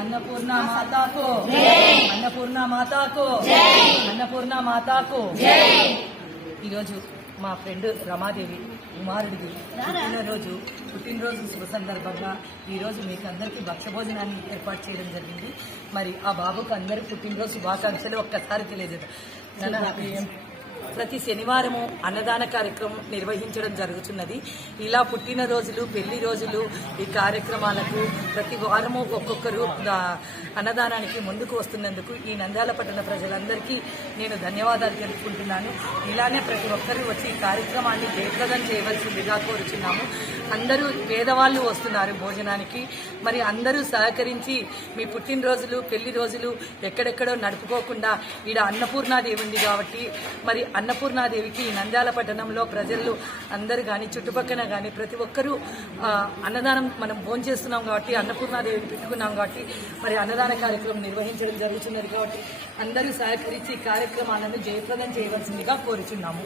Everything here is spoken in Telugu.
अन्नपूर्णा माता को अन्नपूर्णा माता को अन्नपूर्णा माता को ఈరోజు మా ఫ్రెండ్ రమాదేవి కుమారుడికి పుట్టినరోజు శుభ సందర్భంగా ఈరోజు మీకు అందరికీ భక్ష్యభోజనాన్ని ఏర్పాటు చేయడం జరిగింది. మరి ఆ బాబుకు అందరూ పుట్టినరోజు శుభాకాంక్షలు ఒక్కసారి తెలియజేద్దాం. ప్రతి శనివారము అన్నదాన కార్యక్రమం నిర్వహించడం జరుగుతున్నది. ఇలా పుట్టినరోజులు, పెళ్లి రోజులు ఈ కార్యక్రమాలకు ప్రతి వారము ఒక్కొక్కరు అన్నదానానికి ముందుకు వస్తున్నందుకు ఈ నంద్యాల పట్టణ ప్రజలందరికీ నేను ధన్యవాదాలు తెలుపుకుంటున్నాను. ఇలానే ప్రతి ఒక్కరూ వచ్చి ఈ కార్యక్రమాన్ని జయప్రదం చేయవలసిందిగా కోరుచున్నాము. అందరూ పేదవాళ్ళు వస్తున్నారు భోజనానికి. మరి అందరూ సహకరించి మీ పుట్టినరోజులు, పెళ్లి రోజులు ఎక్కడెక్కడో నడుపుకోకుండా ఈడ అన్నపూర్ణాదేవి ఉంది కాబట్టి మరి అన్నపూర్ణాదేవికి నంద్యాల పట్టణంలో ప్రజలు అందరూ కానీ చుట్టుపక్కల కానీ ప్రతి ఒక్కరూ అన్నదానం మనం భోంచేస్తున్నాం కాబట్టి అన్నపూర్ణాదేవిని పెట్టుకున్నాం కాబట్టి మరి అన్నదాన కార్యక్రమం నిర్వహించడం జరుగుతున్నది కాబట్టి అందరూ సహకరించి కార్యక్రమాలను జయప్రదం చేయవలసిందిగా కోరుచున్నాము.